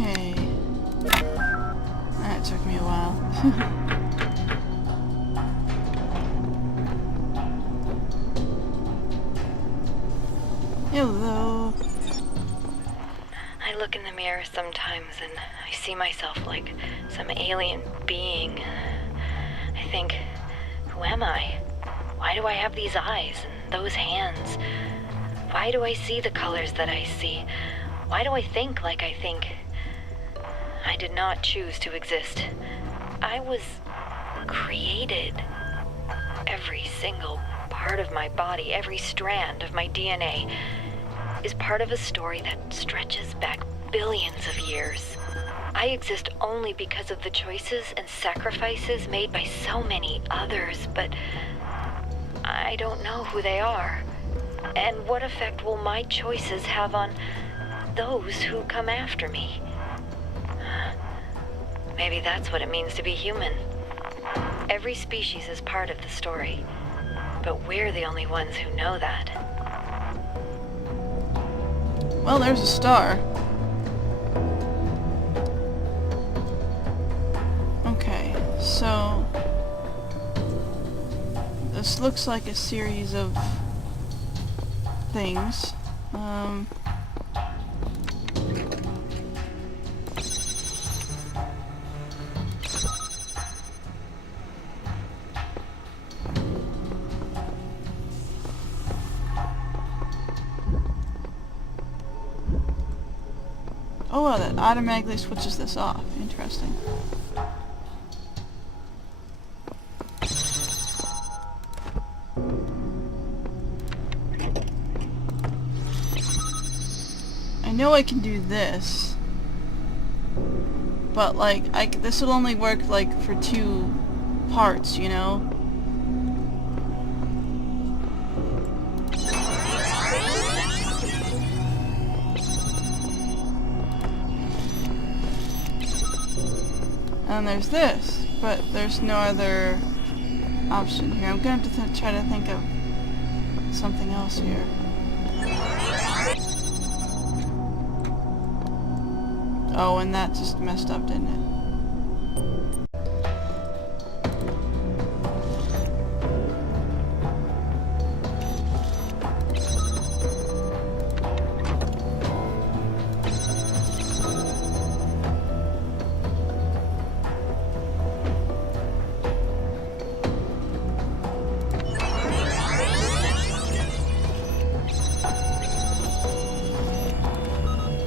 Okay. That took me a while. Hello. I look in the mirror sometimes and I see myself like some alien being. I think, who am I? Why do I have these eyes and those hands? Why do I see the colors that I see? Why do I think like I think? I did not choose to exist. I was created. Every single part of my body, every strand of my DNA is part of a story that stretches back billions of years. I exist only because of the choices and sacrifices made by so many others, but I don't know who they are. And what effect will my choices have on those who come after me? Maybe that's what it means to be human. Every species is part of the story, but we're the only ones who know that. Well, there's a star. Okay, so this looks like a series of things. Oh, well, that automatically switches this off. Interesting. I know I can do this, but like, this will only work like for 2 parts, you know? And there's this, but there's no other option here. I'm gonna have to try to think of something else here. Oh, and that just messed up, didn't it?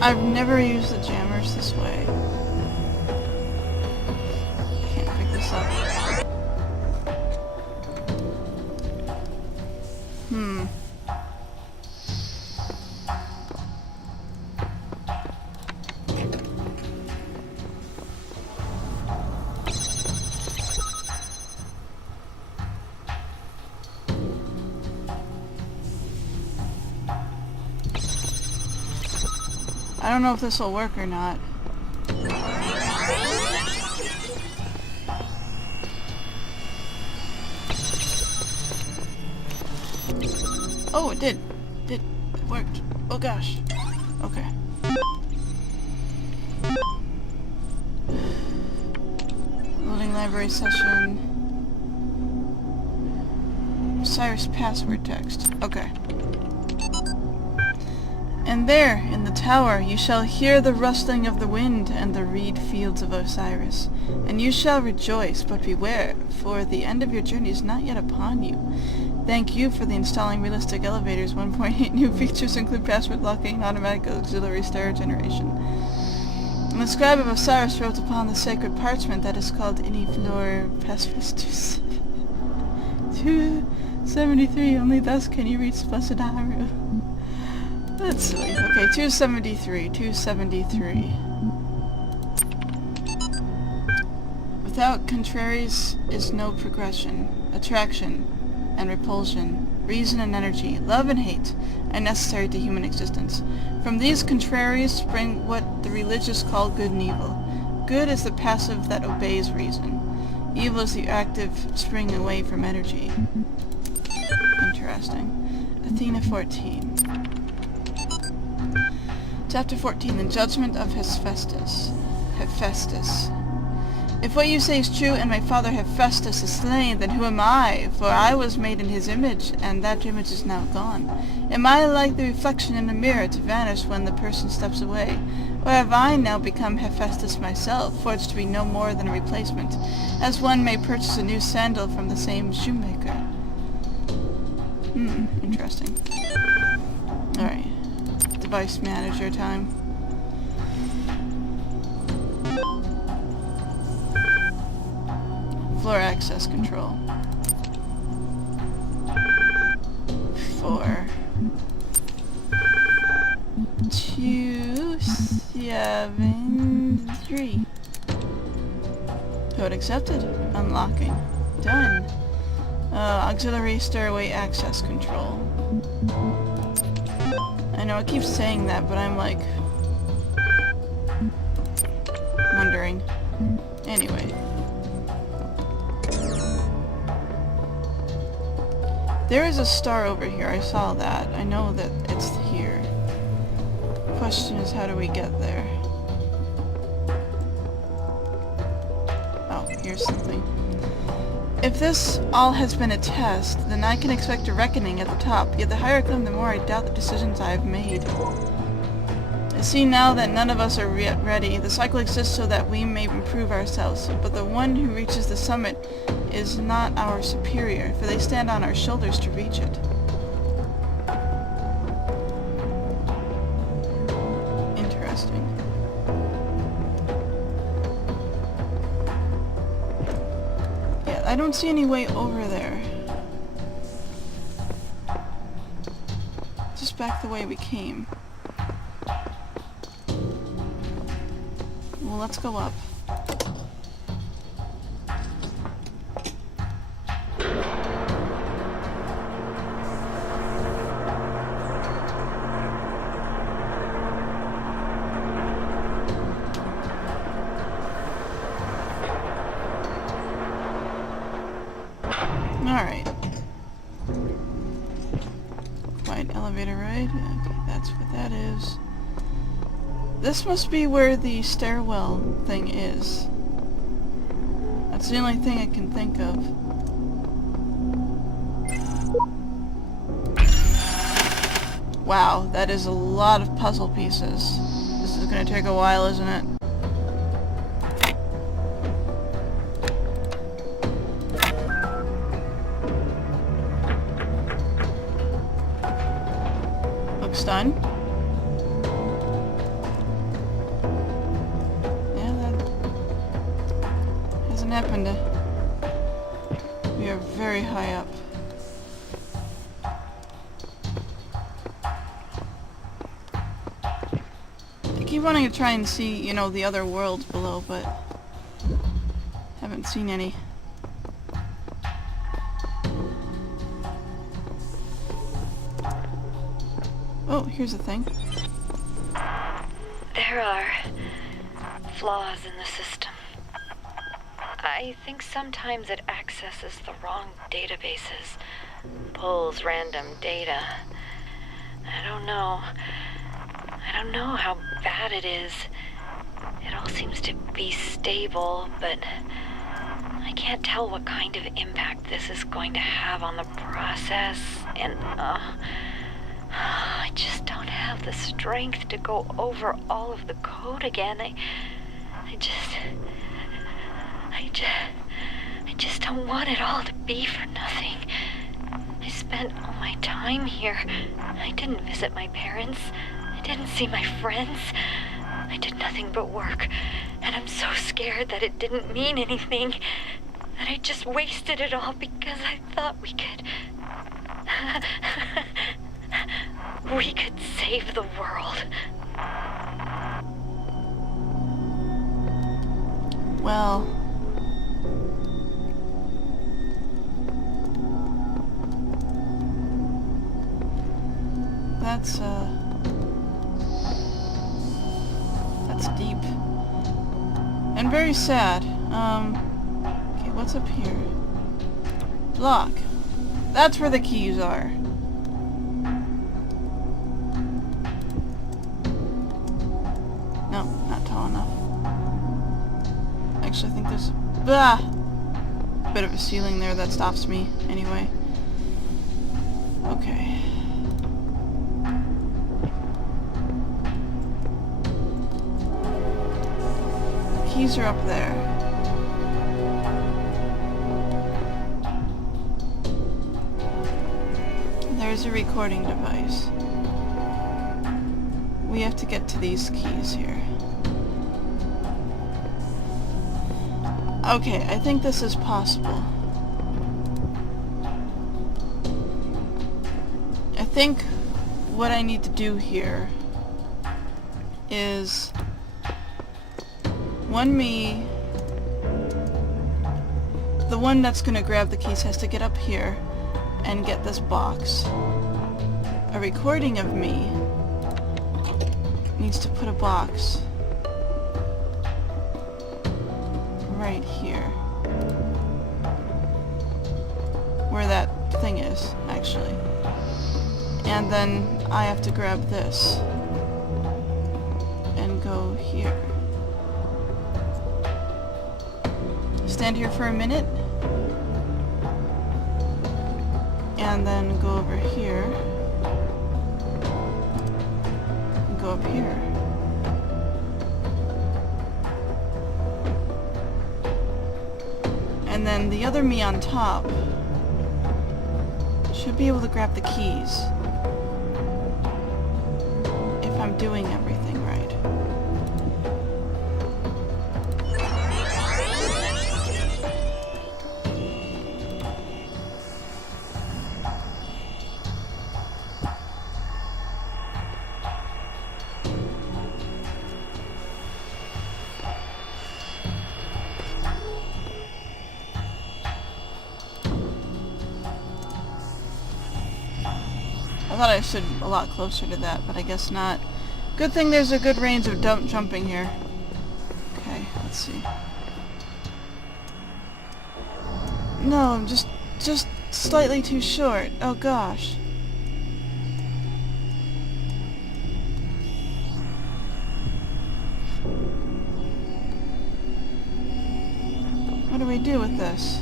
I've never used the jammers this way. Can't pick this up. I don't know if this will work or not. Oh, it did. It worked. Oh gosh. Okay. Loading library session. Cyrus password text. Okay. And there, in the tower, you shall hear the rustling of the wind and the reed fields of Osiris. And you shall rejoice, but beware, for the end of your journey is not yet upon you. Thank you for the installing realistic elevators. 1.8 new features include password locking and automatic auxiliary stair generation. And the scribe of Osiris wrote upon the sacred parchment that is called Iniflor Password 273. Only thus can you reach Blessed Haru. That's silly. Okay, 273. 273. Without contraries is no progression, attraction, and repulsion, reason and energy, love and hate, are necessary to human existence. From these contraries spring what the religious call good and evil. Good is the passive that obeys reason. Evil is the active springing away from energy. Interesting. Athena 14. Chapter 14, The Judgment of Hephaestus. Hephaestus. If what you say is true, and my father Hephaestus is slain, then who am I? For I was made in his image, and that image is now gone. Am I like the reflection in a mirror to vanish when the person steps away? Or have I now become Hephaestus myself, forged to be no more than a replacement, as one may purchase a new sandal from the same shoemaker? Interesting. Alright. Device manager time. Floor access control. 4 2 7 3. Code accepted. Unlocking. Done. Auxiliary stairway access control. I know it keeps saying that, but I'm like wondering. Anyway. There is a star over here. I saw that. I know that it's here. Question is, how do we get there? Oh, here's something. If this all has been a test, then I can expect a reckoning at the top, yet the higher I climb, the more I doubt the decisions I have made. I see now that none of us are ready. The cycle exists so that we may improve ourselves, but the one who reaches the summit is not our superior, for they stand on our shoulders to reach it. Interesting. Yeah, I don't see any way over there. Just back the way we came. Well, let's go up. Alright. Quiet elevator ride. Okay, that's what that is. This must be where the stairwell thing is. That's the only thing I can think of. Wow, that is a lot of puzzle pieces. This is gonna take a while, isn't it? Looks done. Happened. We are very high up. I keep wanting to try and see, you know, the other worlds below, but haven't seen any. Oh, here's a thing. There are flaws in the system. I think sometimes it accesses the wrong databases, pulls random data. I don't know how bad it is. It all seems to be stable, but I can't tell what kind of impact this is going to have on the process, and I just don't have the strength to go over all of the code again. I just don't want it all to be for nothing. I spent all my time here. I didn't visit my parents. I didn't see my friends. I did nothing but work. And I'm so scared that it didn't mean anything. That I just wasted it all because I thought we could... we could save the world. Well... That's deep. And very sad. Okay, what's up here? Block. That's where the keys are. Nope, not tall enough. Actually, I think there's a bit of a ceiling there that stops me anyway. Okay. Keys are up there. There's a recording device. We have to get to these keys here. Okay, I think this is possible. I think what I need to do here is the one that's gonna grab the keys has to get up here and get this box. A recording of me needs to put a box right here. Where that thing is, actually. And then I have to grab this and go here. Stand here for a minute. And then go over here. And go up here. And then the other me on top should be able to grab the keys. If I'm doing everything right. I thought I stood a lot closer to that, but I guess not. Good thing there's a good range of jumping here. Okay, let's see. No, I'm just slightly too short. Oh gosh. What do we do with this?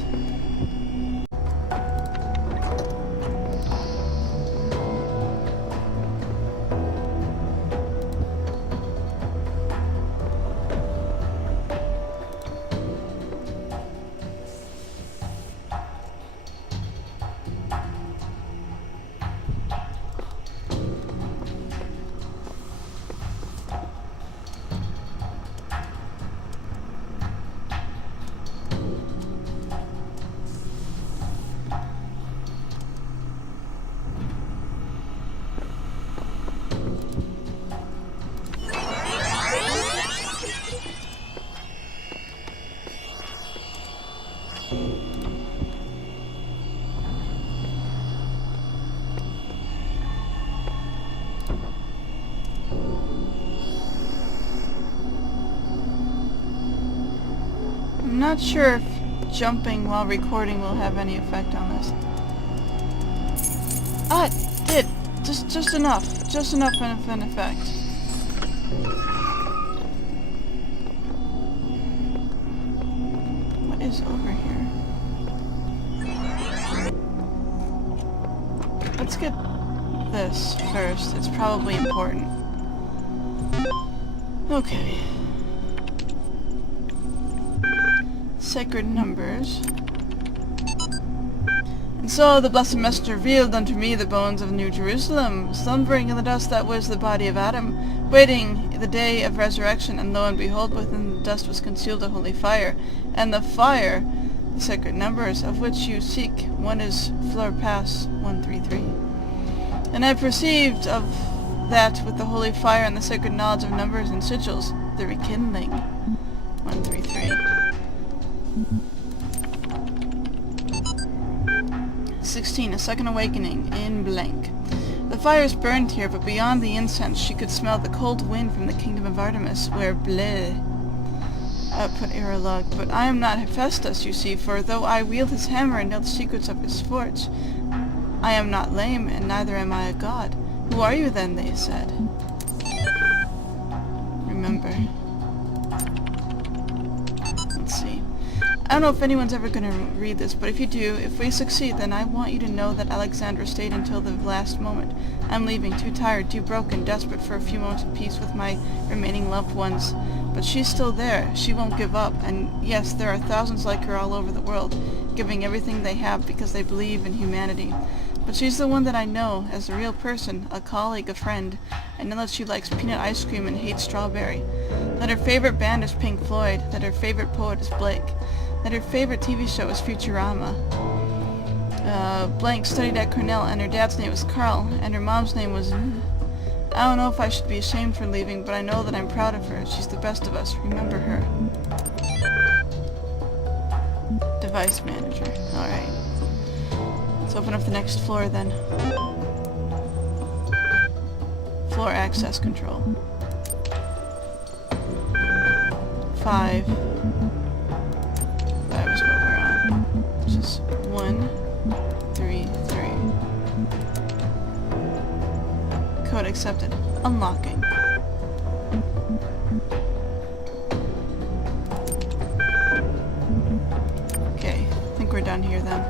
I'm not sure if jumping while recording will have any effect on this. Ah, it did. Just enough. Just enough of an effect. What is over here? Let's get this first. It's probably important. Okay. Sacred numbers. And so the blessed messenger revealed unto me the bones of New Jerusalem, slumbering in the dust that was the body of Adam, waiting the day of resurrection, and lo and behold, within the dust was concealed a holy fire, and the fire, the sacred numbers, of which you seek, one is floor pass 133. And I perceived of that with the holy fire and the sacred knowledge of numbers and sigils, the rekindling 133. 16. A second awakening in blank. The fires burned here, but beyond the incense she could smell the cold wind from the kingdom of Artemis, where put Erolog. But I am not Hephaestus, you see, for though I wield his hammer and know the secrets of his forge, I am not lame, and neither am I a god. Who are you then, they said. remember. Let's see. I don't know if anyone's ever going to read this, but if you do, if we succeed, then I want you to know that Alexandra stayed until the last moment. I'm leaving, too tired, too broken, desperate for a few moments of peace with my remaining loved ones. But she's still there. She won't give up. And yes, there are thousands like her all over the world, giving everything they have because they believe in humanity. But she's the one that I know as a real person, a colleague, a friend. I know that she likes peanut ice cream and hates strawberry. That her favorite band is Pink Floyd. That her favorite poet is Blake. That her favorite TV show is Futurama. Blank studied at Cornell, and her dad's name was Carl, and her mom's name was... I don't know if I should be ashamed for leaving, but I know that I'm proud of her. She's the best of us. Remember her. Device manager. Alright. Let's open up the next floor then. Floor access control. 5. That was what we're on. Which is 1, 3, 3. Code accepted. Unlocking. Okay, I think we're done here then.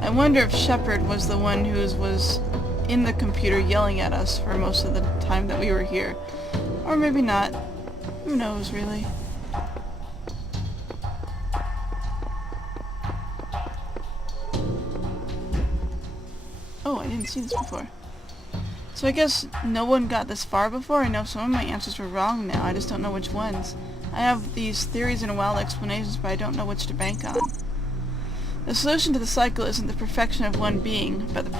I wonder if Shepard was the one who was in the computer yelling at us for most of the time that we were here. Or maybe not. Who knows, really? Oh, I didn't see this before. So I guess no one got this far before. I know some of my answers were wrong now. I just don't know which ones. I have these theories and wild explanations, but I don't know which to bank on. The solution to the cycle isn't the perfection of one being, but the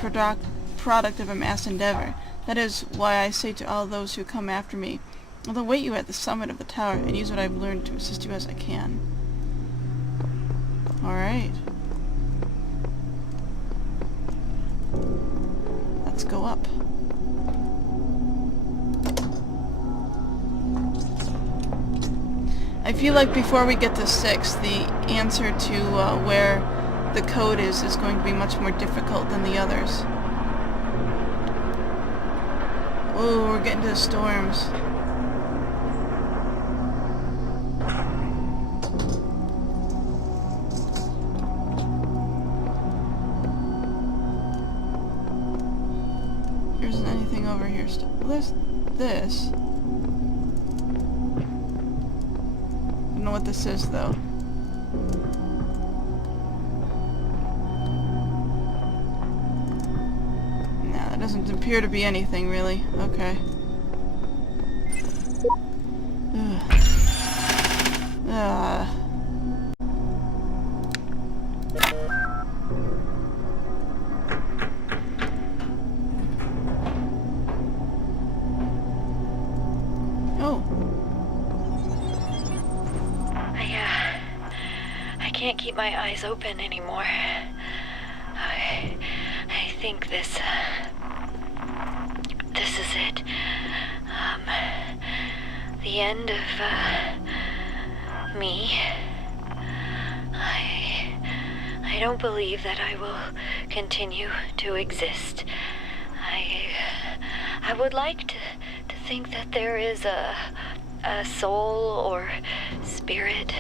product of a mass endeavor. That is why I say to all those who come after me, I'll await you at the summit of the tower and use what I've learned to assist you as I can. Alright. Let's go up. I feel like before we get to 6, the answer to where the code is going to be much more difficult than the others. Oh, we're getting to the storms. There isn't anything over here still. There's this. I don't know what this is though. Doesn't appear to be anything, really. Okay. Oh. I can't keep my eyes open anymore. I think this is it. The end of, me. I don't believe that I will continue to exist. I would like to think that there is a soul or spirit,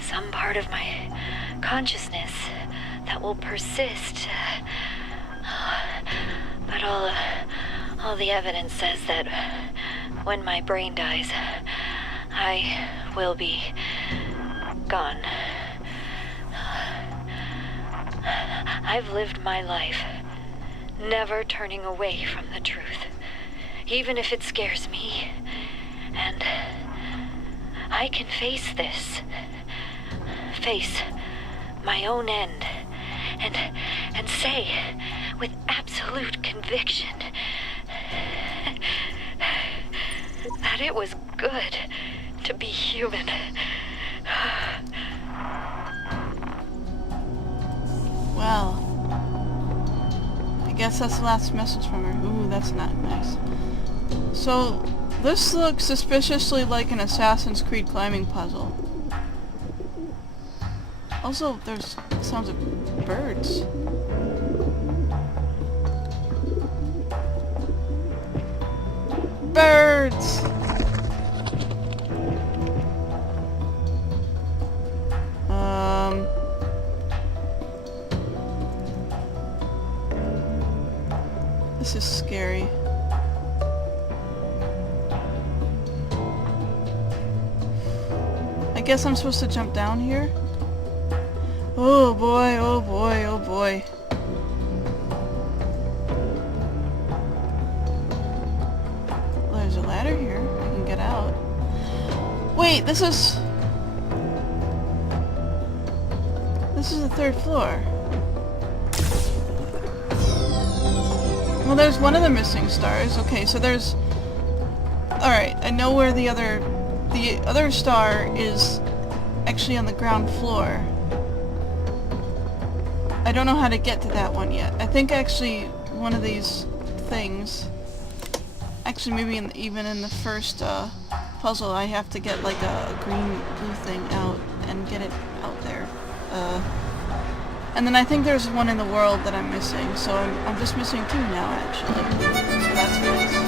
some part of my consciousness that will persist. But all the evidence says that when my brain dies, I will be gone. I've lived my life, never turning away from the truth, even if it scares me. And I can face this, face my own end, and say with absolute conviction that it was good to be human. Well, I guess that's the last message from her. Ooh, that's not nice. So, this looks suspiciously like an Assassin's Creed climbing puzzle. Also, there's sounds of birds. hurts. This is scary. I guess I'm supposed to jump down here? Oh boy, oh boy, oh boy. Well, there's a ladder here. I can get out. Wait, this is the third floor. Well, there's one of the missing stars. Okay, so there's... Alright, I know where the other star is actually on the ground floor. I don't know how to get to that one yet. I think actually one of these things... Actually, maybe even in the first puzzle, I have to get like a green blue thing out and get it out there. And then I think there's one in the world that I'm missing, so I'm just missing two now, actually. So that's nice.